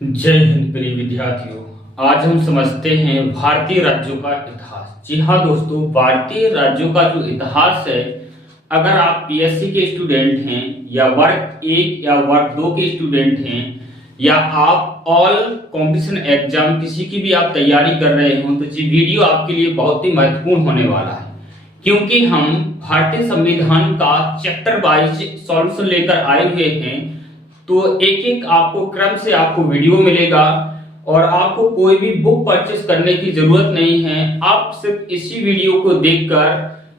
जय हिंद प्रिय विद्यार्थियों। आज हम समझते हैं भारतीय राज्यों का इतिहास। जी हाँ दोस्तों, भारतीय राज्यों का जो इतिहास है, अगर आप पीएससी के स्टूडेंट हैं या वर्ग 1 या वर्ग 2 के स्टूडेंट हैं या आप ऑल कॉम्पिटिशन एग्जाम किसी की भी आप तैयारी कर रहे हो, तो ये वीडियो आपके लिए बहुत ही महत्वपूर्ण होने वाला है, क्योंकि हम भारतीय संविधान का चैप्टर वाइज सॉल्यूशन लेकर आए हुए हैं। तो एक एक आपको क्रम से आपको वीडियो मिलेगा और आपको कोई भी बुक परचेस करने की जरूरत नहीं है। आप सिर्फ इसी वीडियो को देखकर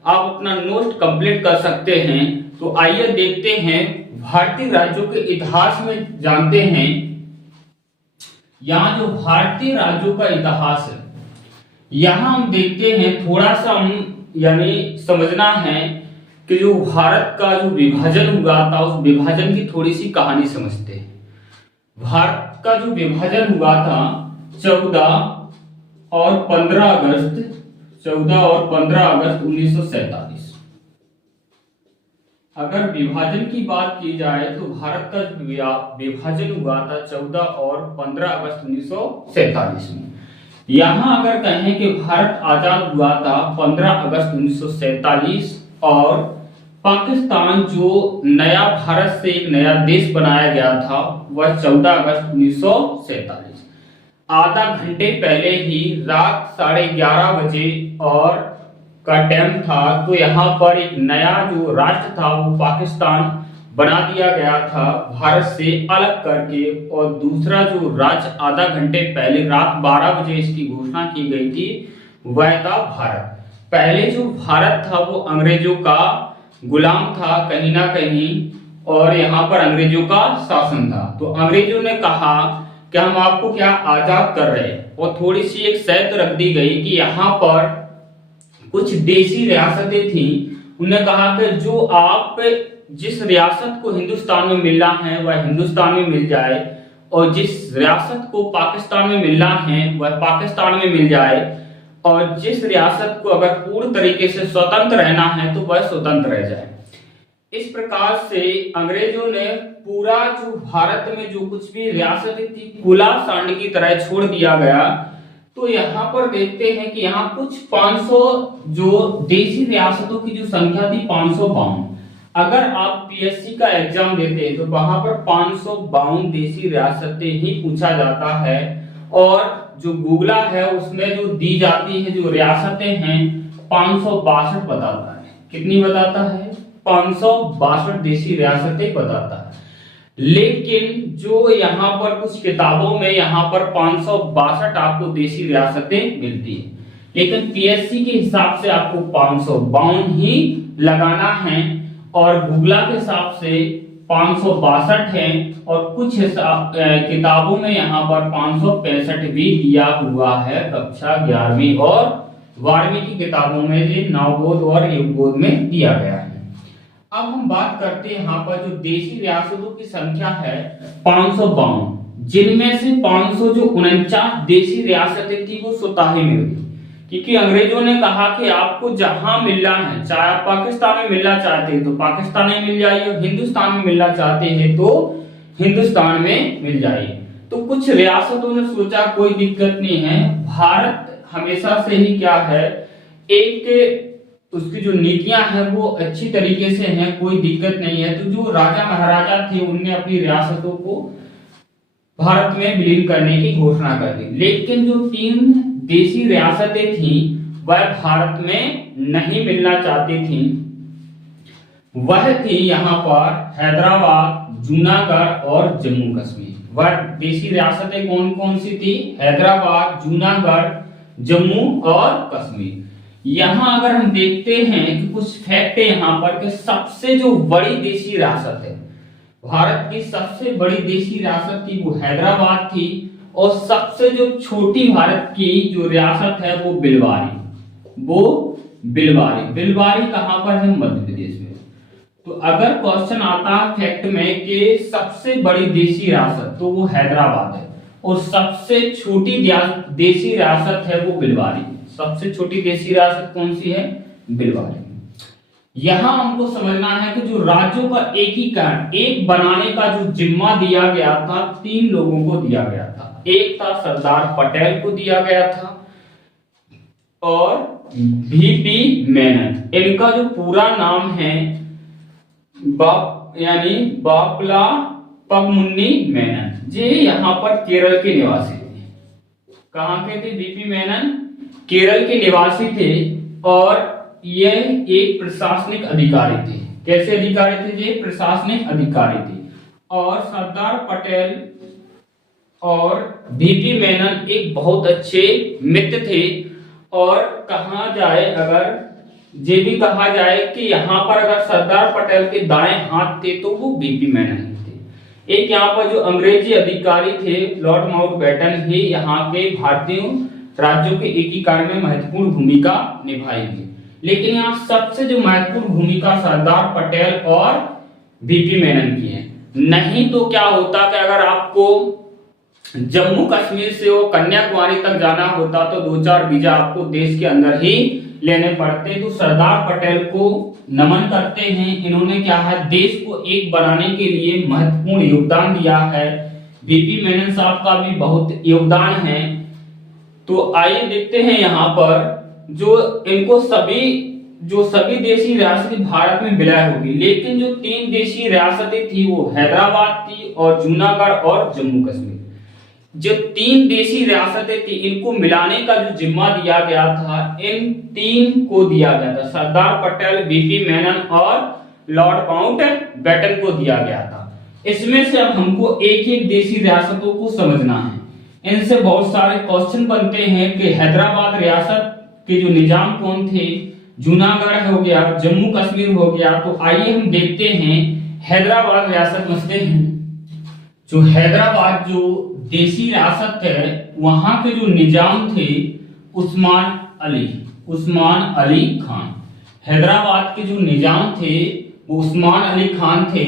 आप अपना नोट कंप्लीट कर सकते हैं। तो आइए देखते हैं, भारतीय राज्यों के इतिहास में जानते हैं। यहाँ जो भारतीय राज्यों का इतिहास है, यहाँ हम देखते हैं, थोड़ा सा हम यानी समझना है कि जो भारत का जो विभाजन हुआ था, उस विभाजन की थोड़ी सी कहानी समझते हैं। भारत का जो विभाजन हुआ था 14 और 15 अगस्त 1947। अगर विभाजन की बात की जाए तो भारत का विभाजन हुआ था 14 और 15 अगस्त 1947 में। यहां अगर कहें कि भारत आजाद हुआ था 15 अगस्त 1947 और पाकिस्तान जो नया भारत से एक नया देश बनाया गया था वह 14 अगस्त 1947। आधा घंटे पहले ही रात 11:30 बजे और का टाइम था, तो यहाँ पर एक नया जो राष्ट्र था वो पाकिस्तान बना दिया गया था भारत से अलग करके। और दूसरा जो राज्य आधा घंटे पहले रात 12 बजे इसकी घोषणा की गई थी वह था भारत। पहले जो भारत था वो अंग्रेजों का गुलाम था कहीं ना कहीं, और यहाँ पर अंग्रेजों का शासन था। तो अंग्रेजों ने कहा कि हम आपको क्या आजाद कर रहे हैं, और थोड़ी सी एक शर्त रख दी गई कि यहाँ पर कुछ देशी रियासतें थी। उन्होंने कहा कि जो आप जिस रियासत को हिंदुस्तान में मिलना है वह हिंदुस्तान में मिल जाए, और जिस रियासत को पाकिस्तान में मिलना है वह पाकिस्तान में मिल जाए, और जिस रियासत को अगर पूर्ण तरीके से स्वतंत्र रहना है तो वह स्वतंत्र रह जाए। इस प्रकार से अंग्रेजों ने पूरा जो भारत में जो कुछ भी रियासतें थी खुला सांड की तरह छोड़ दिया गया। तो यहाँ पर देखते हैं कि यहाँ कुछ 500 जो देशी रियासतों की जो संख्या थी 552। अगर आप पीएससी का एग्जाम देते हैं तो वहां पर 552 देशी रियासतें ही पूछा जाता है, और जो गूगला है उसमें जो दी जाती है जो रियासतें हैं 562 बताता है। कितनी बताता है? 562 देशी रियासतें बताता है। लेकिन जो यहाँ पर कुछ किताबों में यहाँ पर 562 आपको देशी रियासतें मिलती है, लेकिन पीएससी के हिसाब से आपको 552 ही लगाना है, और गूगला के हिसाब से 562 है, और कुछ किताबों में यहाँ पर 565 भी दिया हुआ है। कक्षा 11वीं और 12वीं की किताबों में ये नवबोध और युगबोध में दिया गया है। अब हम बात करते हैं यहाँ पर जो देशी रियासतों की संख्या है 552, जिनमें से 549 देशी रियासतें थी वो स्वतः मिल गई, क्योंकि अंग्रेजों ने कहा कि आपको जहां मिलना है, चाहे आप पाकिस्तान में मिलना चाहते हैं तो पाकिस्तान में मिल जाइए, हिंदुस्तान में मिलना चाहते हैं तो हिंदुस्तान में मिल जाइए। तो कुछ रियासतों ने सोचा कोई दिक्कत नहीं है, भारत हमेशा से ही क्या है, एक उसकी जो नीतियां हैं वो अच्छी तरीके से हैं, कोई दिक्कत नहीं है। तो जो राजा महाराजा थे उनने अपनी रियासतों को भारत में विलीन करने की घोषणा कर दी, लेकिन जो 3 देशी रियासतें थी वह भारत में नहीं मिलना चाहती थी। वह थी यहाँ पर हैदराबाद, जूनागढ़ और जम्मू कश्मीर। वह देशी रियासतें कौन कौन सी थी? हैदराबाद, जूनागढ़, जम्मू और कश्मीर। यहाँ अगर हम देखते हैं कि कुछ फैक्ट है यहाँ पर कि सबसे जो बड़ी देशी रियासत है, भारत की सबसे बड़ी देशी रियासत थी वो हैदराबाद थी, और सबसे जो छोटी भारत की जो रियासत है वो बिलवारी। बिलवारी कहां पर है? मध्य प्रदेश में। तो अगर क्वेश्चन आता है फैक्ट में कि सबसे बड़ी देशी रियासत, तो वो हैदराबाद है, और सबसे छोटी देशी रियासत है वो बिलवारी। सबसे छोटी देशी रियासत कौन सी है? बिलवारी। यहां हमको समझना है कि जो राज्यों का एकीकरण एक बनाने का जो जिम्मा दिया गया था 3 लोगों को दिया गया था। एक था सरदार पटेल को दिया गया था और वीपी मेनन। इनका जो पूरा नाम है यानी बापला पगमुन्नी मेनन। ये यहाँ पर केरल के निवासी थे। कहाँ के थे? वीपी मेनन केरल के निवासी थे और यह एक प्रशासनिक अधिकारी थे। कैसे अधिकारी थे? ये प्रशासनिक अधिकारी थे। और सरदार पटेल और वीपी मेनन एक बहुत अच्छे मित्र थे। और कहा जाए, अगर ये भी कहा जाए कि यहाँ पर अगर सरदार पटेल के दाएं हाथ थे तो वो वीपी मेनन थे। एक यहाँ पर जो अंग्रेजी अधिकारी थे लॉर्ड माउंटबेटन, ही यहाँ के भारतीय राज्यों के एकीकरण में महत्वपूर्ण भूमिका निभाई थी। लेकिन यहाँ सबसे जो महत्वपूर्ण भूमिका सरदार पटेल और वीपी मेनन की है। नहीं तो क्या होता कि अगर आपको जम्मू कश्मीर से वो कन्याकुमारी तक जाना होता तो 2-4 वीजा आपको देश के अंदर ही लेने पड़ते। तो सरदार पटेल को नमन करते हैं। इन्होंने क्या है, देश को एक बनाने के लिए महत्वपूर्ण योगदान दिया है। वीपी मेनन साहब का भी बहुत योगदान है। तो आइए देखते हैं यहाँ पर जो इनको सभी देशी रियासतें भारत में विलय होगी, लेकिन जो 3 देशी रियासतें थी वो हैदराबाद थी और जूनागढ़ और जम्मू कश्मीर। जो 3 देशी रियासतें थी इनको मिलाने का जो जिम्मा दिया गया था इन 3 को दिया गया था। सरदार पटेल, वीपी मेनन और लॉर्ड माउंटबेटन को दिया गया था। इसमें से अब हमको एक एक देशी रियासतों को समझना है। इनसे बहुत सारे क्वेश्चन बनते हैं कि हैदराबाद रियासत के जो निजाम कौन थे, जूनागढ़ हो गया, जम्मू कश्मीर हो गया। तो आइए हम देखते हैं हैदराबाद रियासत समझते हैं। जो हैदराबाद जो देशी रियासत है वहां के जो निजाम थे उस्मान अली खान। हैदराबाद के जो निजाम थे वो उस्मान अली खान थे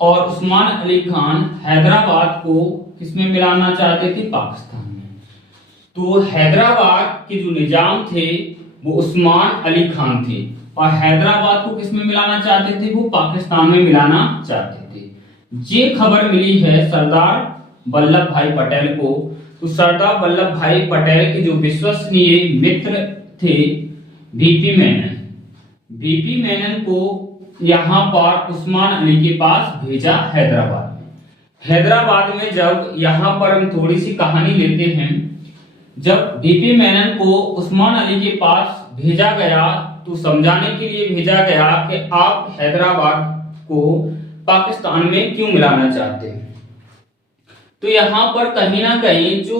और उस्मान अली खान हैदराबाद को किसमें मिलाना चाहते थे? पाकिस्तान में। तो हैदराबाद के जो निजाम थे वो उस्मान अली खान थे और हैदराबाद को किसमें मिलाना चाहते थे? वो पाकिस्तान में मिलाना चाहते थे। ये खबर मिली है सरदार वल्लभ भाई पटेल को। तो सरदार वल्लभ भाई पटेल के जो विश्वसनीय मित्र थे वीपी मेनन को यहाँ पर उस्मान अली के पास भेजा हैदराबाद में। जब यहाँ पर हम थोड़ी सी कहानी लेते हैं, जब वीपी मेनन को उस्मान अली के पास भेजा गया तो समझाने के लिए भेजा गया कि आप हैदराबाद को पाकिस्तान में क्यों मिलाना चाहते हैं। तो यहाँ पर कहीं ना कहीं जो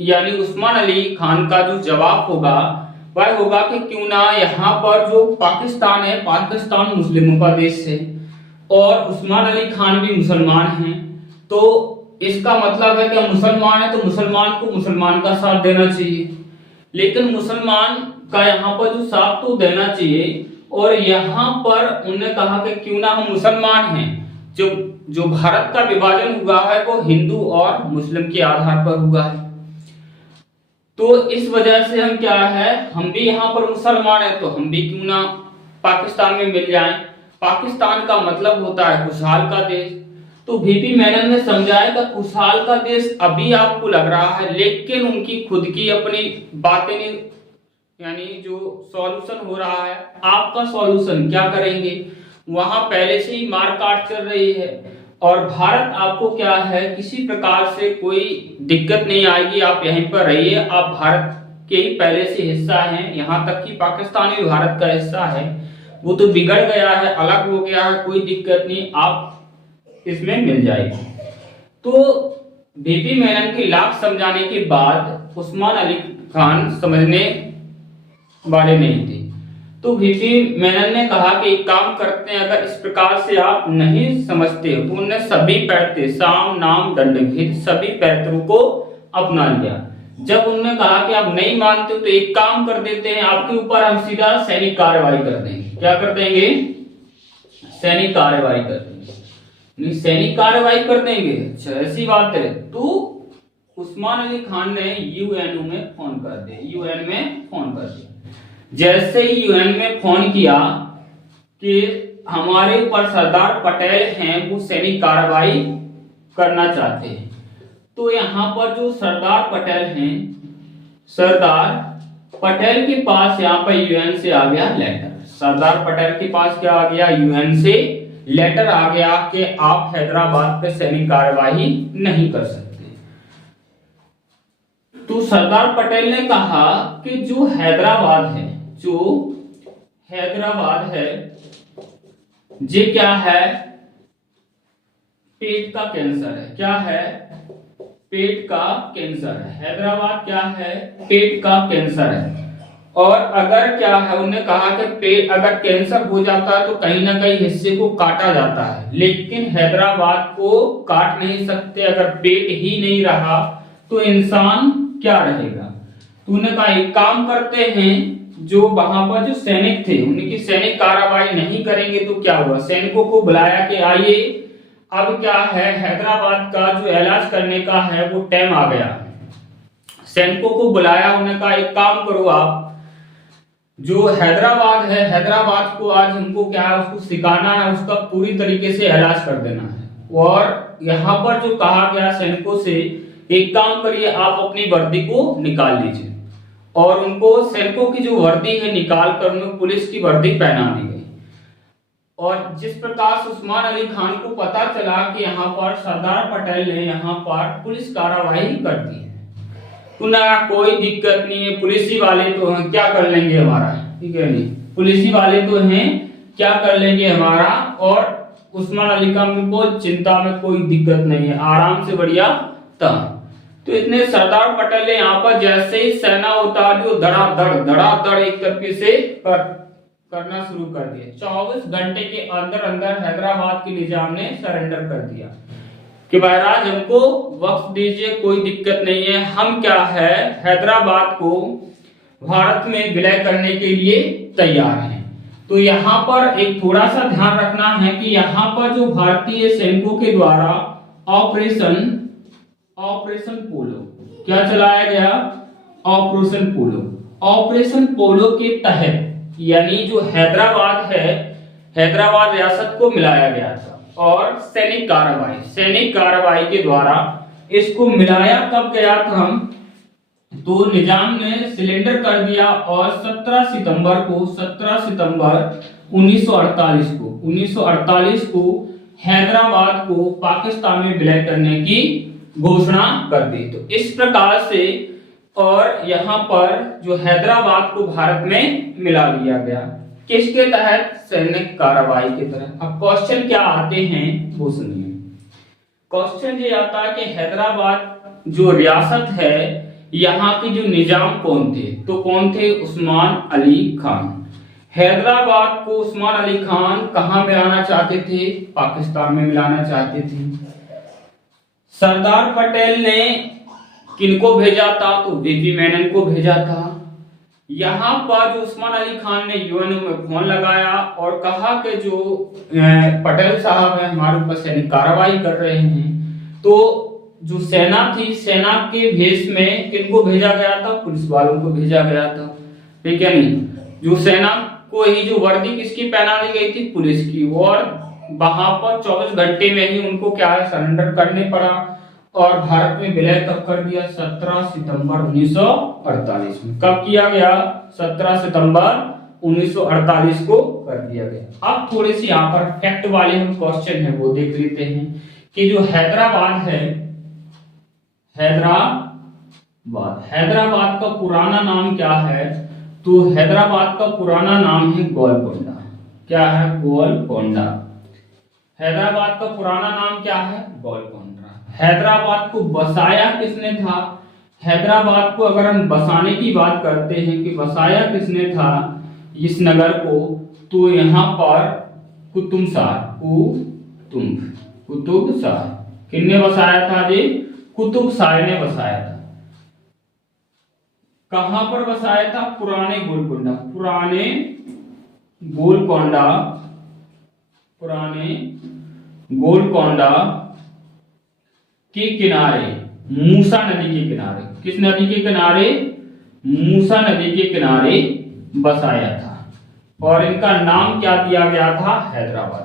यानी उस्मान अली खान का जो जवाब होगा वह होगा कि क्यों ना यहाँ पर जो पाकिस्तान है, पाकिस्तान मुस्लिमों का देश है और उस्मान अली खान भी मुसलमान हैं। तो इसका मतलब है कि मुसलमान है तो मुसलमान को मुसलमान का साथ देना चाहिए। लेकिन मुसलमान का यहाँ पर जो साथ तो देना चाहिए और यहाँ पर उन्होंने कहा कि क्यों ना हम मुसलमान हैं। जो भारत का विभाजन हुआ है वो हिंदू और मुस्लिम के आधार पर हुआ है। तो इस वजह से हम क्या है, हम भी यहाँ पर मुसलमान है तो हम भी क्यों ना पाकिस्तान में मिल जाएं। पाकिस्तान का मतलब होता है खुशहाल का देश। तो वीपी मेनन ने समझाया कि खुशहाल का देश अभी आपको लग रहा है, लेकिन उनकी खुद की अपनी बातें नहीं, यानी जो सॉल्यूशन हो रहा है, आपका सॉल्यूशन क्या करेंगे? वहां पहले से ही मारकाट चल रही है और भारत आपको क्या है, किसी प्रकार से कोई दिक्कत नहीं आएगी, आप यहीं पर रहिए, आप भारत के ही पहले से हिस्सा हैं। यहाँ तक कि पाकिस्तान भी भारत का हिस्सा है, वो तो बिगड़ गया है, अलग हो गया है, कोई दिक्कत नहीं, आप इसमें मिल जाएगी। तो वीपी मेनन की लाख समझाने के बाद उस्मान अली खान समझने वाले नहीं थे। तो वीपी मेनन ने कहा कि एक काम करते हैं, अगर इस प्रकार से आप नहीं समझते तो उन्होंने सभी पैरते, साम नाम दंड भेद सभी पैरतों को अपना लिया। जब उन्होंने कहा कि आप नहीं मानते हो तो एक काम कर देते हैं, आपके ऊपर हम सीधा सैनिक कार्रवाई कर देंगे। क्या कर देंगे? सैनिक कार्रवाई कर देंगे। सैनिक कार्रवाई कर देंगे, अच्छा ऐसी बात है। तो उस्मान अली खान ने यूएनओ में फोन कर दिया। जैसे ही यूएन में फोन किया कि हमारे ऊपर सरदार पटेल हैं वो सैनिक कार्रवाई करना चाहते हैं। तो यहाँ पर जो सरदार पटेल हैं, सरदार पटेल के पास यहाँ पर यूएन से आ गया लेटर। सरदार पटेल के पास क्या आ गया? यूएन से लेटर आ गया कि आप हैदराबाद पे सैनिक कार्यवाही नहीं कर सकते। तो सरदार पटेल ने कहा कि जो हैदराबाद है, जो हैदराबाद है, ये क्या है? पेट का कैंसर है। क्या है? पेट का कैंसर है। हैदराबाद क्या है? पेट का कैंसर है। और अगर क्या है, उन्होंने कहा कि पेट अगर कैंसर हो जाता है तो कहीं ना कहीं हिस्से को काटा जाता है, लेकिन हैदराबाद को काट नहीं सकते। अगर पेट ही नहीं रहा तो इंसान क्या रहेगा? तो उन्होंने कहा एक काम करते हैं, जो वहां पर जो सैनिक थे उनकी सैनिक कार्रवाई नहीं करेंगे तो क्या हुआ? सैनिकों को बुलाया कि आइए, अब क्या है, हैदराबाद का जो इलाज करने का है वो टाइम आ गया। सैनिकों को बुलाया, उन्होंने कहा एक काम करो, आप जो हैदराबाद है, हैदराबाद को आज हमको क्या है, उसको सिखाना है, उसका पूरी तरीके से इलाज कर देना है। और यहाँ पर जो कहा गया सैनिकों से, एक काम करिए, आप अपनी वर्दी को निकाल लीजिए। और उनको सैनिकों की जो वर्दी है निकाल कर उन्हें पुलिस की वर्दी पहना दी गई। और जिस प्रकार से उस्मान अली खान को पता चला कि यहाँ पर सरदार पटेल ने यहाँ पर पुलिस कार्रवाई कर दी है, तो ना कोई दिक्कत नहीं है, पुलिसी वाले तो हैं, क्या कर लेंगे हमारा, ठीक है नहीं, पुलिसी वाले तो हैं, क्या कर लेंगे हमारा। और उस्मान अली खान को चिंता में कोई दिक्कत नहीं है, आराम से बढ़िया था। तो इतने सरदार पटेल ने यहाँ पर जैसे ही सेना उतारी, धड़ाधड़ एक तरीके से करना शुरू कर दिया। 24 घंटे के अंदर अंदर हैदराबाद के निजाम ने सरेंडर कर दिया कि महाराज हमको वक्त दीजिए, कोई दिक्कत नहीं है, हम क्या है हैदराबाद को भारत में विलय करने के लिए तैयार हैं। तो यहाँ पर एक थोड़ा सा ध्यान रखना है कि यहाँ पर जो भारतीय सैनिकों के द्वारा ऑपरेशन पोलो क्या चलाया गया? ऑपरेशन पोलो। ऑपरेशन पोलो के तहत यानी जो हैदराबाद है, हैदराबाद रियासत को मिलाया गया था। और सैनिक कार्रवाई के द्वारा इसको मिलाया कब गया था? तो निजाम ने सिलेंडर कर दिया और 17 सितंबर 1948 को हैदराबाद को पाकिस्तान में विलय करने की घोषणा कर दी। तो इस प्रकार से और यहाँ पर जो हैदराबाद को भारत में मिला लिया गया, किसके तहत? सैनिक कार्रवाई के तहत। अब क्वेश्चन क्या आते हैं वो सुनिए। क्वेश्चन ये आता है कि हैदराबाद जो रियासत है, यहाँ के जो निजाम कौन थे? तो कौन थे? उस्मान अली खान। हैदराबाद को उस्मान अली खान कहाँ मिलाना चाहते थे? पाकिस्तान में मिलाना चाहते थे। सरदार पटेल ने किनको भेजा था? तो बीपी मेनन को भेजा था। यहाँ पर जो उस्मान अली खान ने यूएन में फोन लगाया और कहा कि जो पटेल साहब है हमारे ऊपर सैनिक कार्रवाई कर रहे हैं। तो जो सेना थी, सेना के भेष में किनको भेजा गया था? पुलिस वालों को भेजा गया था, ठीक है नहीं। जो सेना को ही जो वर्दी किसकी पहना दी गई थी? पुलिस की। और वहां पर 24 घंटे में ही उनको क्या है सरेंडर करने पड़ा और भारत में विलय कब कर दिया? 17 सितंबर 1948 में। कब किया गया? 17 सितंबर 1948 को कर दिया गया। अब थोड़ी सी यहाँ पर फैक्ट वाले हम क्वेश्चन है वो देख लेते हैं कि जो हैदराबाद है, हैदराबाद का पुराना नाम क्या है? तो हैदराबाद का पुराना नाम है गोलकोंडा। क्या है? गोलकोंडा। हैदराबाद का पुराना नाम क्या है? गोलकोंडा। हैदराबाद को बसाया किसने था? हैदराबाद को अगर हम बसाने की बात करते हैं कि बसाया किसने था इस नगर को, तो यहाँ पर कुतुब शाह। किसने बसाया था जी? कुतुब शाह ने बसाया था। कहां पर बसाया था? पुराने गोलकोंडा के किनारे, मूसा नदी के किनारे। किस नदी के किनारे? मूसा नदी के किनारे बसाया था। और इनका नाम क्या दिया गया था? हैदराबाद।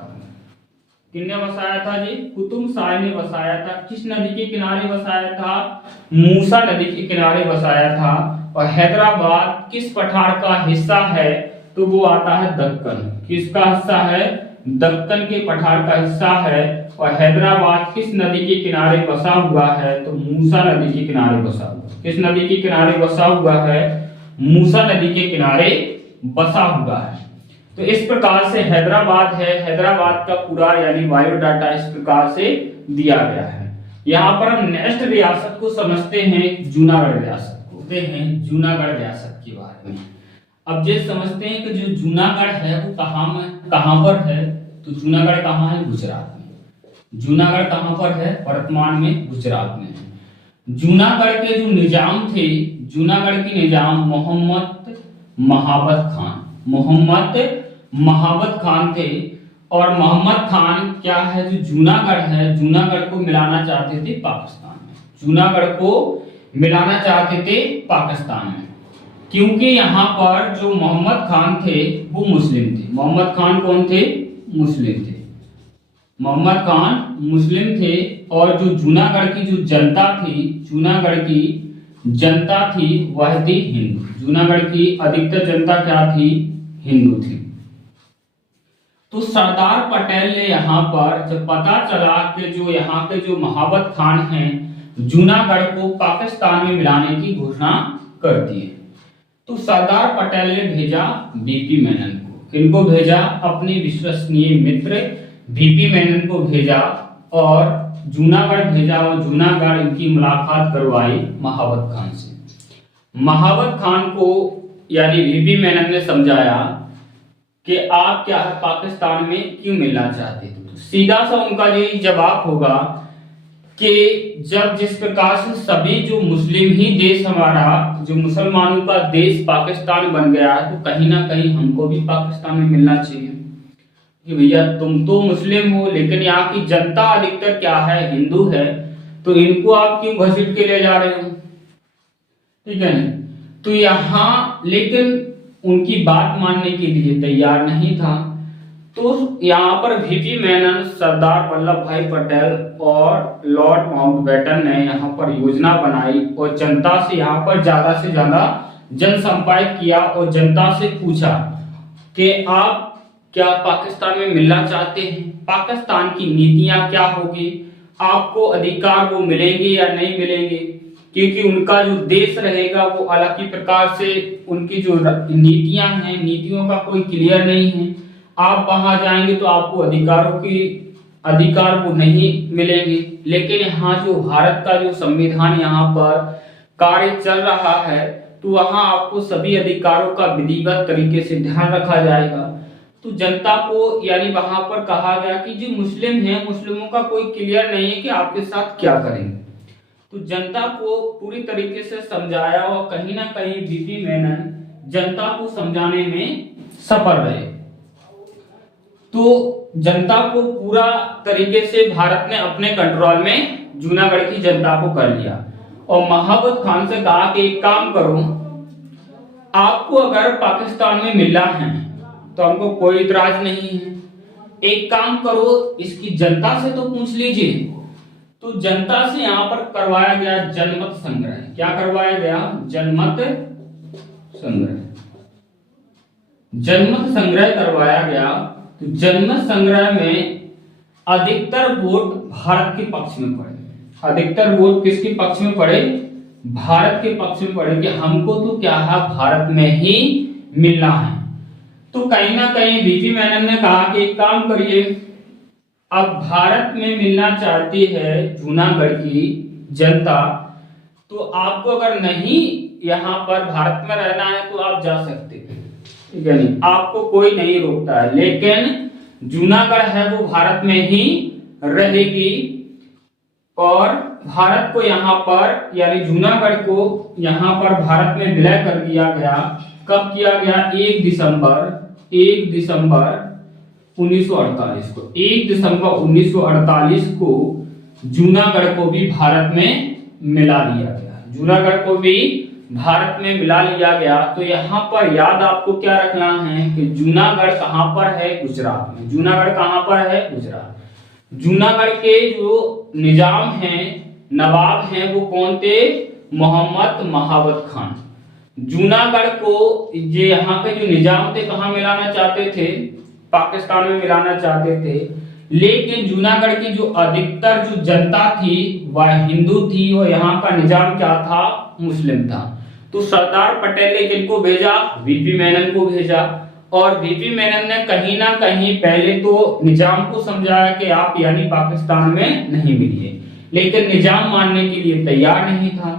किसने बसाया था जी? कुतुब शाह ने बसाया था। किस नदी के किनारे बसाया था? मूसा नदी के किनारे बसाया था। और हैदराबाद किस पठार का हिस्सा है? तो वो आता है दक्कन। किसका हिस्सा है? दक्कन के पठार का हिस्सा है। और हैदराबाद किस नदी के किनारे बसा हुआ है? तो मूसा नदी के किनारे बसा हुआ। किस नदी के किनारे बसा हुआ है? मूसा नदी के किनारे बसा हुआ है। तो इस प्रकार से हैदराबाद है, हैदराबाद का पूरा यानी बायोडाटा इस प्रकार से दिया गया है। यहाँ पर हम नेक्स्ट रियासत को समझते हैं, जूनागढ़ रियासत को। जूनागढ़ रियासत के बारे में अब ये समझते हैं कि जो जूनागढ़ है वो कहाँ पर है? तो जूनागढ़ कहाँ है? गुजरात में। जूनागढ़ कहाँ पर है? वर्तमान में गुजरात में है। जूनागढ़ के जो निजाम थे, जूनागढ़ के निजाम मोहम्मद महाबत खान थे। और मोहम्मद खान क्या है? जो जूनागढ़ है, जूनागढ़ को मिलाना चाहते थे पाकिस्तान में। जूनागढ़ को मिलाना चाहते थे पाकिस्तान में, क्योंकि यहाँ पर जो मोहम्मद खान थे वो मुस्लिम थे। मोहम्मद खान कौन थे? मुस्लिम थे। मोहम्मद खान मुस्लिम थे। और जो जूनागढ़ की जो जनता थी, जूनागढ़ की जनता थी वह थी हिंदू। जूनागढ़ की अधिकतर जनता क्या थी? हिंदू थी। तो सरदार पटेल ने यहाँ पर जब पता चला कि जो यहाँ के जो महाबत खान हैं जूनागढ़ को पाकिस्तान में मिलाने की घोषणा कर दी है, तो सरदार पटेल ने भेजा बीपी मेनन को। किनको भेजा? अपने विश्वसनीय मित्र बीपी मेनन को भेजा और जूनागढ़ भेजा। और जूनागढ़ इनकी मुलाकात करवाई महाबत खान से। महाबत खान को यानी बीपी मेनन ने समझाया कि आप क्या है पाकिस्तान में क्यों मिलना चाहते थे? तो सीधा सा उनका यही जवाब होगा कि जब जिस प्रकार से सभी जो मुस्लिम ही देश, हमारा जो मुसलमानों का देश पाकिस्तान बन गया है, तो कहीं ना कहीं हमको भी पाकिस्तान में मिलना चाहिए कि भैया तुम तो मुस्लिम हो लेकिन यहाँ की जनता अधिकतर क्या है? हिंदू है, तो इनको आप क्यों घसीट के ले जा रहे हो? ठीक है। तो यहाँ लेकिन उनकी बात मानने के लिए तैयार नहीं था। तो यहाँ पर वीपी मेनन, सरदार वल्लभ भाई पटेल और लॉर्ड माउंटबेटन ने यहाँ पर योजना बनाई और जनता से यहाँ पर ज्यादा से ज्यादा जनसंपर्क किया और जनता से पूछा कि आप क्या पाकिस्तान में मिलना चाहते हैं? पाकिस्तान की नीतियां क्या होगी? आपको अधिकार वो मिलेंगे या नहीं मिलेंगे? क्योंकि उनका जो देश रहेगा वो अलग ही प्रकार से, उनकी जो नीतियां हैं, नीतियों का कोई क्लियर नहीं है। आप वहां जाएंगे तो आपको अधिकार वो नहीं मिलेंगे। लेकिन यहाँ जो भारत का जो संविधान यहाँ पर कार्य चल रहा है, तो वहां आपको सभी अधिकारों का विधिवत तरीके से ध्यान रखा जाएगा। तो जनता को यानी वहां पर कहा गया कि जो मुस्लिम हैं, मुस्लिमों का कोई क्लियर नहीं है कि आपके साथ क्या करेंगे। तो जनता को पूरी तरीके से समझाया और कहीं ना कहीं बीपी मेनन जनता को समझाने में सफल रहे। तो जनता को पूरा तरीके से भारत ने अपने कंट्रोल में जूनागढ़ की जनता को कर लिया और महाबत खान से कहा कि एक काम करो, आपको अगर पाकिस्तान में मिलना है तो हमको कोई इतराज नहीं है। एक काम करो, इसकी जनता से तो पूछ लीजिए। तो जनता से यहाँ पर करवाया गया जनमत संग्रह। क्या करवाया गया? जनमत संग्रह। जनमत संग्रह करवाया गया। तो जनमत संग्रह में अधिकतर वोट भारत के पक्ष में पड़े। अधिकतर वोट किसके पक्ष में पड़े? भारत के पक्ष में पड़े कि हमको तो क्या है, भारत में ही मिलना है। तो कहीं ना कहीं बीपी मेनन ने कहा कि एक काम करिए, अब भारत में मिलना चाहती है जूनागढ़ की जनता, तो आपको अगर नहीं यहाँ पर भारत में रहना है तो आप जा सकते हैं, ठीक है, नहीं आपको कोई नहीं रोकता है। लेकिन जूनागढ़ है वो भारत में ही रहेगी और भारत को यहाँ पर यानी जूनागढ़ को यहाँ पर भारत में विलय कर दिया गया। कब किया गया? 1 दिसंबर 1948 को। 1 दिसंबर 1948 को जूनागढ़ को भी भारत में मिला दिया गया। जूनागढ़ को भी भारत में मिला लिया गया, तो यहाँ पर याद आपको क्या रखना है कि जूनागढ़ कहाँ पर है? गुजरात में। जूनागढ़ कहाँ पर है? गुजरात। जूनागढ़ के जो निजाम हैं, नवाब हैं, वो कौन थे? मोहम्मद महावत खान। जूनागढ़ को ये यहाँ के जो निजाम थे कहाँ मिलाना चाहते थे? पाकिस्तान में मिलाना चाहते थे, लेकिन जूनागढ़ की जो अधिकतर जो जनता थी वह हिंदू थी और यहाँ का निजाम क्या था? मुस्लिम था। तो सरदार पटेल ने किनको भेजा? वीपी मेनन को भेजा। और वीपी मेनन ने कहीं ना कहीं पहले तो निजाम को समझाया कि आप यानी पाकिस्तान में नहीं मिलिए, लेकिन निजाम मानने के लिए तैयार नहीं था।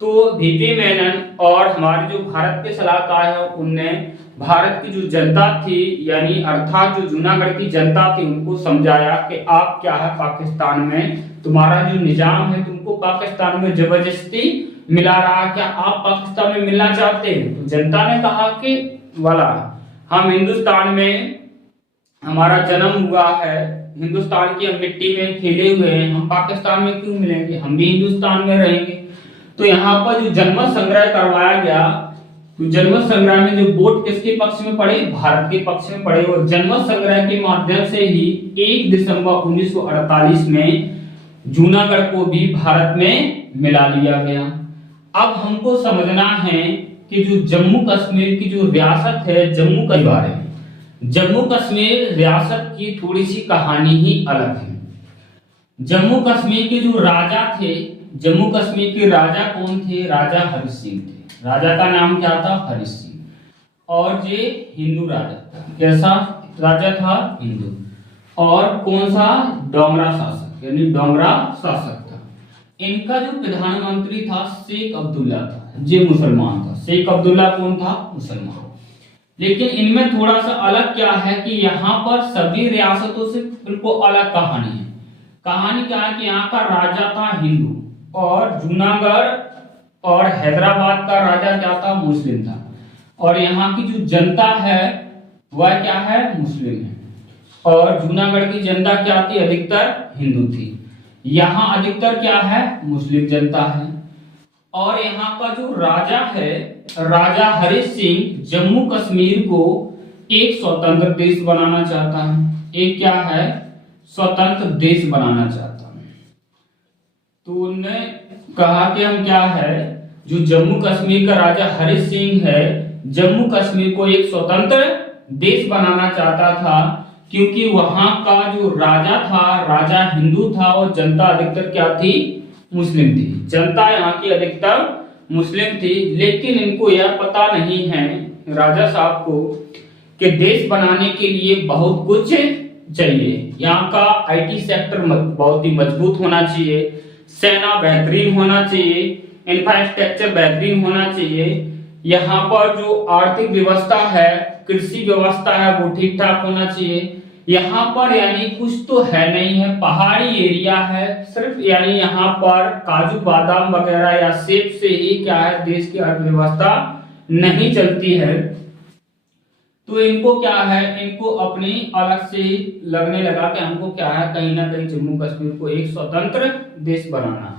तो वीपी मेनन और हमारे जो भारत के सलाहकार है उनने भारत की जो जनता थी यानी अर्थात जो जूनागढ़ की जनता थी उनको समझाया कि आप क्या है पाकिस्तान में, तुम्हारा जो निजाम है तुमको पाकिस्तान में जबरदस्ती मिला रहा, क्या आप पाकिस्तान में मिलना चाहते हैं? तो जनता ने कहा कि वाला हम हिंदुस्तान में हमारा जन्म हुआ है, हिंदुस्तान की हम मिट्टी में खेले हुए हैं, हम पाकिस्तान में क्यों मिलेंगे, हम भी हिंदुस्तान में रहेंगे। तो यहाँ पर जो जनमत संग्रह करवाया गया, तो जनमत संग्रह में जो वोट किसके पक्ष में पड़े? भारत के पक्ष में पड़े। और जनमत संग्रह के माध्यम से ही 1 दिसंबर 1948 में जूनागढ़ को भी भारत में मिला लिया गया। अब हमको समझना है कि जो जम्मू कश्मीर की जो रियासत है, जम्मू के बारे में, जम्मू कश्मीर रियासत की थोड़ी सी कहानी ही अलग है। जम्मू कश्मीर के जो राजा थे, जम्मू कश्मीर के राजा कौन थे? राजा हरि सिंह थे। राजा का नाम क्या था? हरि सिंह। और ये हिंदू राजा था। कैसा राजा था? हिंदू। और कौन सा? डोगरा शासक, यानी डोगरा शासक था। इनका जो प्रधानमंत्री था शेख अब्दुल्ला था, ये मुसलमान था। शेख अब्दुल्ला कौन था? मुसलमान। लेकिन इनमें थोड़ा सा अलग क्या है कि यहाँ पर सभी रियासतों से बिल्कुल अलग कहानी है। कहानी क्या है कि यहाँ का राजा था हिंदू और जूनागढ़ और हैदराबाद का राजा क्या था? मुस्लिम था। और यहाँ की जो जनता है वह क्या है? मुस्लिम है। और जूनागढ़ की जनता क्या थी? अधिकतर हिंदू थी। यहाँ अधिकतर क्या है? मुस्लिम जनता है। और यहाँ का जो राजा है, राजा हरि सिंह, जम्मू कश्मीर को एक स्वतंत्र देश बनाना चाहता है। एक क्या है? स्वतंत्र देश बनाना चाहता है। तो उन्होंने कहा कि हम क्या है, जो जम्मू कश्मीर का राजा हरि सिंह है, जम्मू कश्मीर को एक स्वतंत्र देश बनाना चाहता था, क्योंकि वहां का जो राजा था, राजा हिंदू था और जनता अधिकतर क्या थी? मुस्लिम थी। जनता यहाँ की अधिकतर मुस्लिम थी। लेकिन इनको यह पता नहीं है राजा साहब को कि देश बनाने के लिए बहुत कुछ चाहिए। यहाँ का आईटी सेक्टर बहुत ही मजबूत होना चाहिए, सेना बेहतरीन होना चाहिए, इंफ्रास्ट्रक्चर बेहतरीन होना चाहिए, यहाँ पर जो आर्थिक व्यवस्था है, कृषि व्यवस्था है, वो ठीक ठाक होना चाहिए। यहाँ पर यानी कुछ तो है नहीं है, पहाड़ी एरिया है सिर्फ, यानी यहाँ पर काजू बादाम वगैरह या सेब से ही क्या है देश की अर्थव्यवस्था नहीं चलती है। तो इनको क्या है, इनको अपनी अलग से लगने लगा कि हमको क्या है कहीं ना कहीं जम्मू कश्मीर को एक स्वतंत्र देश बनाना है।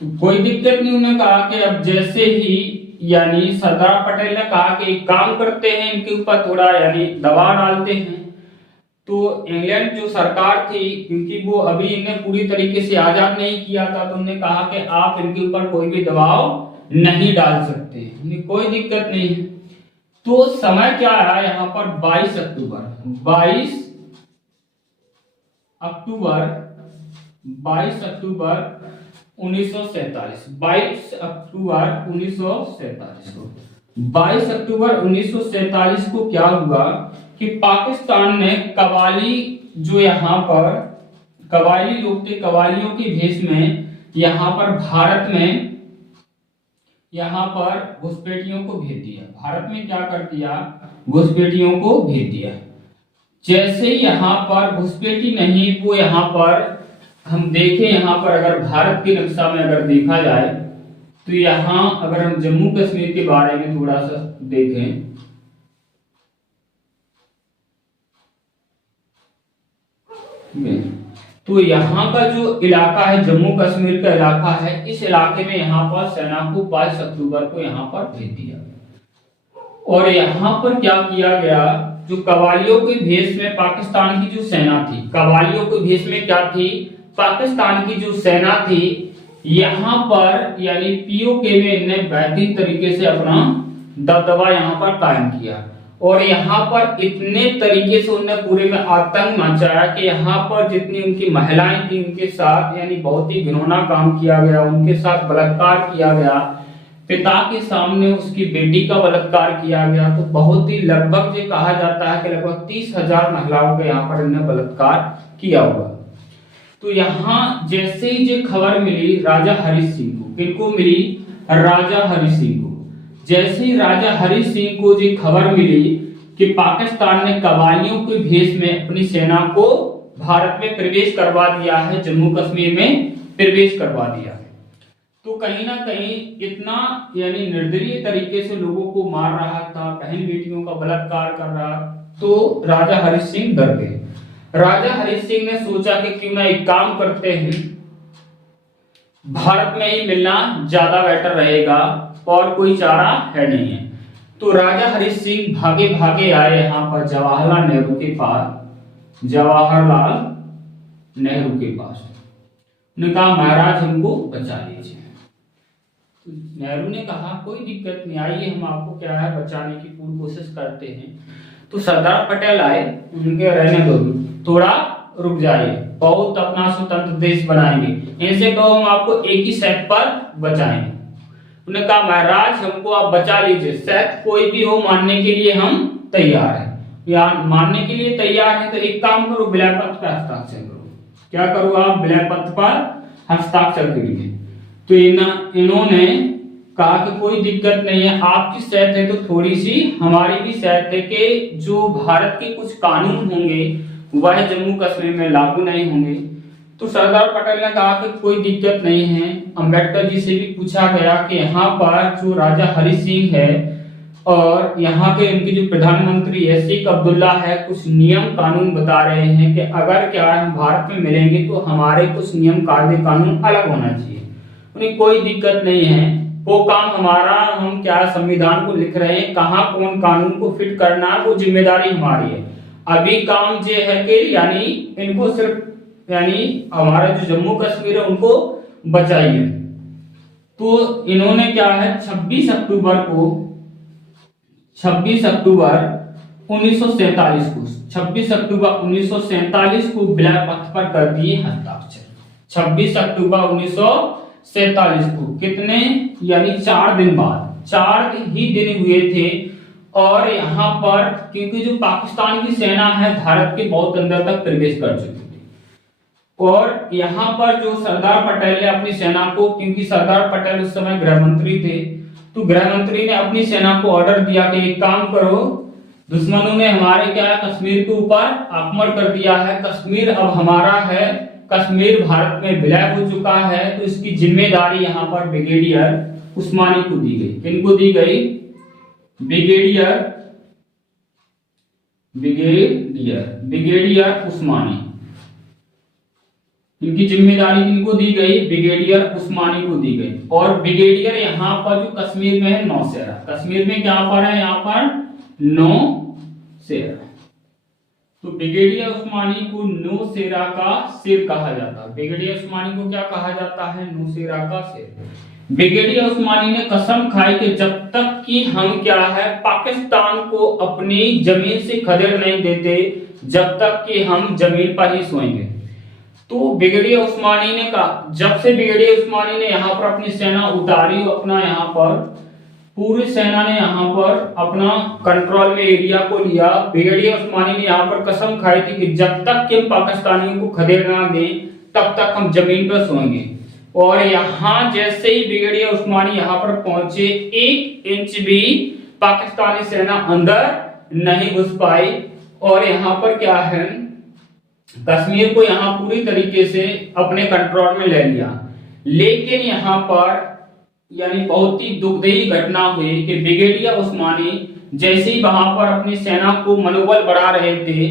तो कोई दिक्कत नहीं। उन्होंने कहा कि अब जैसे ही यानी सरदार पटेल ने कहा कि एक काम करते हैं, इनके ऊपर थोड़ा यानी दबाव डालते हैं। तो इंग्लैंड जो सरकार थी, क्योंकि वो अभी इन्हें पूरी तरीके से आजाद नहीं किया था, तो उन्होंने कहा कि आप इनके ऊपर कोई भी दबाव नहीं डाल सकते, कोई दिक्कत नहीं है। तो समय क्या है यहाँ पर 22 अक्टूबर 1947, 22 अक्टूबर 1947 को 22 अक्टूबर 1947 को क्या हुआ कि पाकिस्तान ने कवाली, जो यहाँ पर कवाली लोग थे, कवालियों के भेष में यहाँ पर भारत में यहाँ पर घुसपैठियों को भेज दिया। भारत में क्या कर दिया? घुसपैठियों को भेज दिया। जैसे यहाँ पर घुसपैठी नहीं, वो यहाँ पर हम देखें, यहाँ पर अगर भारत के नक्शा में अगर देखा जाए तो यहाँ अगर हम जम्मू कश्मीर के बारे में थोड़ा सा देखें, तो यहाँ का जो इलाका है जम्मू कश्मीर का इलाका है, इस इलाके में यहाँ पर सेना को 22 अक्टूबर को यहाँ पर भेज दिया। और यहाँ पर क्या किया गया, जो कवालियों के भेष में पाकिस्तान की जो सेना थी, कवालियों के भेष में क्या थी, पाकिस्तान की जो सेना थी, यहाँ पर यानी पीओके में इन्हें बेहतरीन तरीके से अपना दबदबा यहाँ पर कायम किया। और यहाँ पर इतने तरीके से उन्होंने पूरे में आतंक मचाया कि यहाँ पर जितनी उनकी महिलाएं थी उनके साथ यानी बहुत ही घिनौना काम किया गया, उनके साथ बलात्कार किया गया, पिता के सामने उसकी बेटी का बलात्कार किया गया। तो बहुत ही लगभग ये कहा जाता है कि लगभग 30,000 महिलाओं का यहाँ पर इन्होंने बलात्कार किया हुआ। तो यहाँ जैसे ही ये खबर मिली राजा हरि सिंह को, किनको मिली, राजा हरि सिंह को, जैसे ही राजा हरि सिंह को ये खबर मिली कि पाकिस्तान ने कवालियों के भेष में अपनी सेना को भारत में प्रवेश करवा दिया है, जम्मू कश्मीर में प्रवेश करवा दिया है, तो कहीं ना कहीं इतना यानी निर्दयी तरीके से लोगों को मार रहा था, बहन बेटियों का बलात्कार कर रहा, तो राजा हरि सिंह डर गए। राजा हरि सिंह ने सोचा कि क्यों ना एक काम करते हैं, भारत में ही मिलना ज्यादा बेटर रहेगा और कोई चारा है नहीं है। तो राजा हरि सिंह भागे भागे आए यहाँ पर जवाहरलाल नेहरू के पास, जवाहरलाल नेहरू के पास। उन्होंने कहा महाराज हमको बचा लीजिए। तो नेहरू ने कहा कोई दिक्कत नहीं, आइए हम आपको क्या है बचाने की पूरी कोशिश करते हैं। तो सरदार पटेल आए, उनके रहने दो, थोड़ा रुक जाइए, बहुत अपना स्वतंत्र देश बनाएंगे, इनसे कहो हम आपको एक ही शर्त पर बचाएंगे। उन्होंने कहा महाराज हमको आप बचा लीजिए, शर्त कोई भी हो मानने के लिए हम तैयार हैं। या मानने के लिए तैयार है तो एक काम करो, विलय पत्र पर हस्ताक्षर करो। क्या करो आप, विलय पत्र पर हस्ताक्षर करिए। तो इन्होंने कहा कि कोई दिक्कत नहीं है, आपकी शर्त है तो थोड़ी सी हमारी भी शर्त है कि जो भारत के कुछ कानून होंगे वह जम्मू कश्मीर में लागू नहीं होंगे। तो सरदार पटेल ने कहा कि कोई दिक्कत नहीं है। अंबेडकर जी से भी पूछा गया कि यहाँ पर जो राजा हरि सिंह है और यहाँ के इनके जो प्रधानमंत्री है शेख अब्दुल्ला है, कुछ नियम कानून बता रहे हैं कि अगर क्या हम भारत में मिलेंगे तो हमारे कुछ नियम कायदे कानून अलग होना चाहिए। उन्हें कोई दिक्कत नहीं है, वो काम हमारा, हम क्या संविधान को लिख रहे हैं, कहाँ कौन कानून को फिट करना है वो जिम्मेदारी हमारी है। अभी काम ये है कि यानी इनको सिर्फ यानी हमारा जो जम्मू कश्मीर है उनको बचाइए। तो इन्होंने क्या है 26 अक्टूबर 1947 को 26 अक्टूबर 1947 को विलय पत्र पर कर दिए हस्ताक्षर। 26 अक्टूबर 1947 को कितने यानी 4 दिन बाद, 4 ही दिन हुए थे। और यहाँ पर क्योंकि जो पाकिस्तान की सेना है भारत के बहुत अंदर तक प्रवेश कर चुकी थी, और यहाँ पर जो सरदार पटेल ने अपनी सेना को, क्योंकि सरदार पटेल उस समय गृह मंत्री थे, तो गृह मंत्री ने अपनी सेना को ऑर्डर दिया कि एक काम करो, दुश्मनों ने हमारे क्या कश्मीर के ऊपर आक्रमण कर दिया है, कश्मीर अब हमारा है, कश्मीर भारत में विलय हो चुका है, तो इसकी जिम्मेदारी यहाँ पर ब्रिगेडियर उस्मानी को दी गई। किनको दी गई, ब्रिगेडियर उस्मानी। इनकी जिम्मेदारी किनको दी गई, ब्रिगेडियर उस्मानी को दी गई। और ब्रिगेडियर यहाँ पर जो कश्मीर में है नौशेरा, कश्मीर में क्या पर है, यहाँ पर नौशेरा। तो ब्रिगेडियर उस्मानी को नौशेरा का सिर कहा जाता है। ब्रिगेडियर उस्मानी को क्या कहा जाता है, नौशेरा का सिर। ब्रिगेडियर उस्मानी ने कसम खाई कि जब तक कि हम क्या है पाकिस्तान को अपनी जमीन से खदेड़ नहीं देते, जब तक कि हम जमीन पर ही सोएंगे। तो ब्रिगेडियर उस्मानी ने कहा, जब से ब्रिगेडियर उस्मानी ने यहाँ पर अपनी सेना उतारी, अपना यहाँ पर पूरी सेना ने यहाँ पर अपना कंट्रोल में एरिया को लिया, ब्रिगेडियर उस्मानी ने यहाँ पर कसम खाई थी कि जब तक कि हम पाकिस्तानियों को खदेड़ ना दें तब तक हम जमीन पर सोएंगे। और यहाँ जैसे ही ब्रिगेडियर उस्मानी यहाँ पर पहुंचे, 1 इंच भी पाकिस्तानी सेना अंदर नहीं घुस पाई। और यहाँ पर क्या है, कश्मीर को यहाँ पूरी तरीके से अपने कंट्रोल में ले लिया। लेकिन यहाँ पर यानी बहुत ही दुखदायी घटना हुई कि ब्रिगेडियर उस्मानी जैसे ही वहां पर अपनी सेना को मनोबल बढ़ा रहे थे,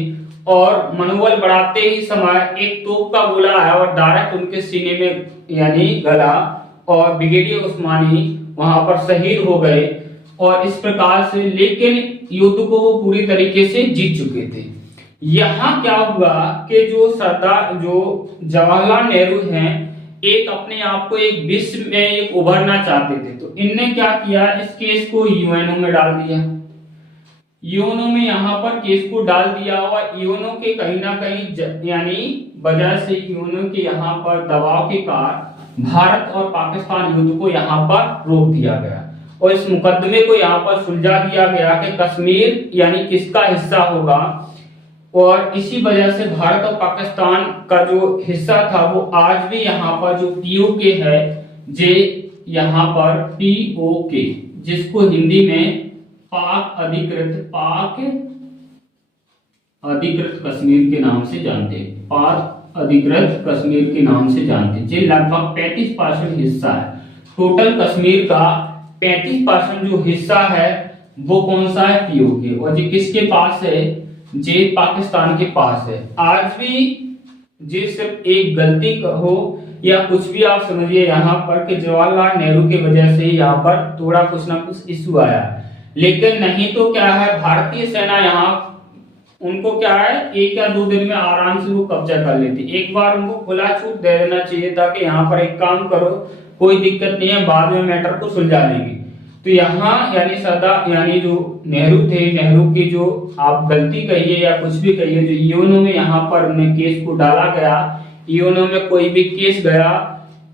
और मनोबल बढ़ाते ही समय एक तोप का गोला आया और डायरेक्ट उनके सीने में यानी गला, और ब्रिगेडियर उस्मानी वहां पर शहीद हो गए। और इस प्रकार से लेकिन युद्ध को वो पूरी तरीके से जीत चुके थे। यहाँ क्या हुआ कि जो जवाहरलाल नेहरू हैं, एक अपने आप को एक विश्व में एक उभरना चाहते थे, तो इनने क्या किया, इस केस को यूएनओ में डाल दिया। यूएनओ में यहाँ पर केस को डाल दिया और यूएनओ के कहीं ना कहीं यानी वजह से यूएनओ के यहाँ पर दबाव के कारण भारत और पाकिस्तान युद्ध को यहाँ पर रोक दिया गया और इस मुकदमे को यहाँ पर सुलझा दिया गया कि कश्मीर यानी किसका हिस्सा होगा। और इसी वजह से भारत और पाकिस्तान का जो हिस्सा था वो आज भी यहाँ पर जो पीओके है, जे यहाँ पर पीओके, जिसको हिंदी में पाक अधिकृत कश्मीर के नाम से जानते हैं, पाक अधिकृत कश्मीर के नाम से जानते हैं, जो लगभग 35% हिस्सा है। टोटल कश्मीर का 35% जो हिस्सा है वो कौन सा है, पीओके। और जी किसके पास है, जे पाकिस्तान के पास है। आज भी जी सिर्फ एक गलती हो या कुछ भी आप समझिए यहाँ पर कि जवाहरलाल नेहरू की वजह से यहाँ पर थोड़ा कुछ ना कुछ इशू आया, लेकिन नहीं तो क्या है, भारतीय सेना यहाँ उनको क्या है, 1 या 2 दिन में आराम से वो कब्जा कर लेती। एक बार उनको खुला छूट दे देना चाहिए था कि यहाँ पर एक काम करो, कोई दिक्कत नहीं है, बाद में मैटर को सुलझा लेंगे। तो यहाँ यानी सरदार यानी जो नेहरू थे, नेहरू की जो आप गलती कहिए या कुछ भी कहिए, जो यूएनओ में यहाँ पर उन्हें केस को डाला गया, यूएनओ में कोई भी केस गया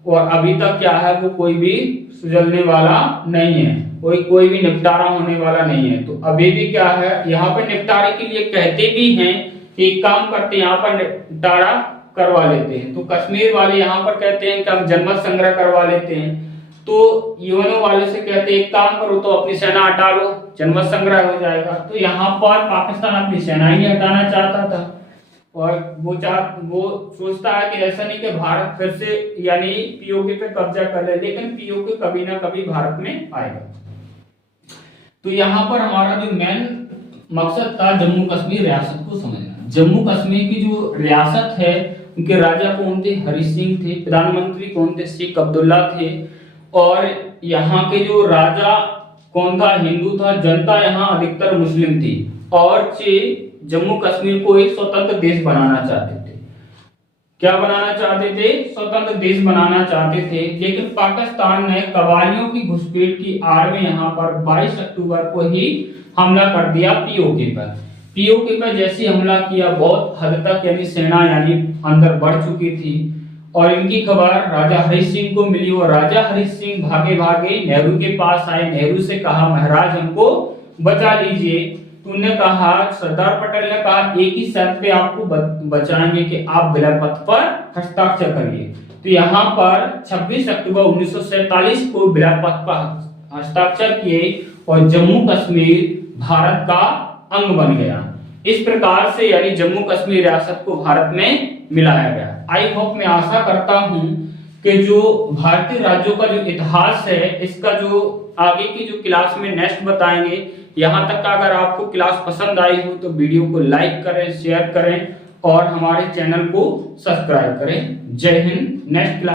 और अभी तक क्या है वो कोई भी सुलझने वाला नहीं है, कोई भी निपटारा होने वाला नहीं है। तो अभी भी क्या है, यहाँ पर निपटारे के लिए कहते भी हैं कि एक काम करते हैं, यहाँ पर निपटारा करवा लेते हैं। तो कश्मीर वाले यहाँ पर कहते हैं कि हम जनमत संग्रह करवा लेते हैं, तो यूएनओ वाले से कहते हैं एक काम करो तो अपनी सेना हटा लो, जनमत संग्रह हो जाएगा। तो यहाँ पर पाकिस्तान अपनी सेना ही हटाना चाहता था और वो सोचता है कि ऐसा नहीं कि भारत फिर से यानी पीओके पे कब्जा कर ले, लेकिन पीओके कभी ना कभी भारत में आएगा। तो यहाँ पर हमारा जो मेन मकसद था जम्मू कश्मीर रियासत को समझना। जम्मू कश्मीर की जो रियासत है उनके राजा कौन थे, हरि सिंह थे। प्रधानमंत्री कौन थे, शेख अब्दुल्ला थे। और यहाँ के जो राजा कौन था, हिंदू था। जनता यहाँ अधिकतर मुस्लिम थी और जम्मू कश्मीर को एक स्वतंत्र देश बनाना चाहते थे। क्या बनाना चाहते थे, स्वतंत्र देश बनाना चाहते थे। लेकिन पाकिस्तान ने कबालियों की घुसपैठ की आड़ में यहाँ पर 22 अक्टूबर को ही हमला कर दिया पीओके पर। पीओके पर जैसे हमला किया, बहुत हद तक यानी सेना यानी अंदर बढ़ चुकी थी और इनकी खबर राजा हरि सिंह को मिली और राजा हरि सिंह भागे भागे नेहरू के पास आए। नेहरू से कहा महाराज हमको बचा लीजिए। तो उन्होंने कहा, सरदार पटेल ने कहा एक ही शर्त पे आपको बचाएंगे कि आप बिलापत पर हस्ताक्षर करिए। तो यहाँ पर 26 अक्टूबर 1947 को बिलापत पर हस्ताक्षर किए और जम्मू कश्मीर भारत का अंग बन गया। इस प्रकार से यानी जम्मू कश्मीर रियासत को भारत में मिलाया गया। आई होप, मैं आशा करता हूं कि जो भारतीय राज्यों का जो इतिहास है इसका जो आगे की जो क्लास में नेक्स्ट बताएंगे। यहाँ तक का अगर आपको क्लास पसंद आई हो तो वीडियो को लाइक करें, शेयर करें और हमारे चैनल को सब्सक्राइब करें। जय हिंद। Next class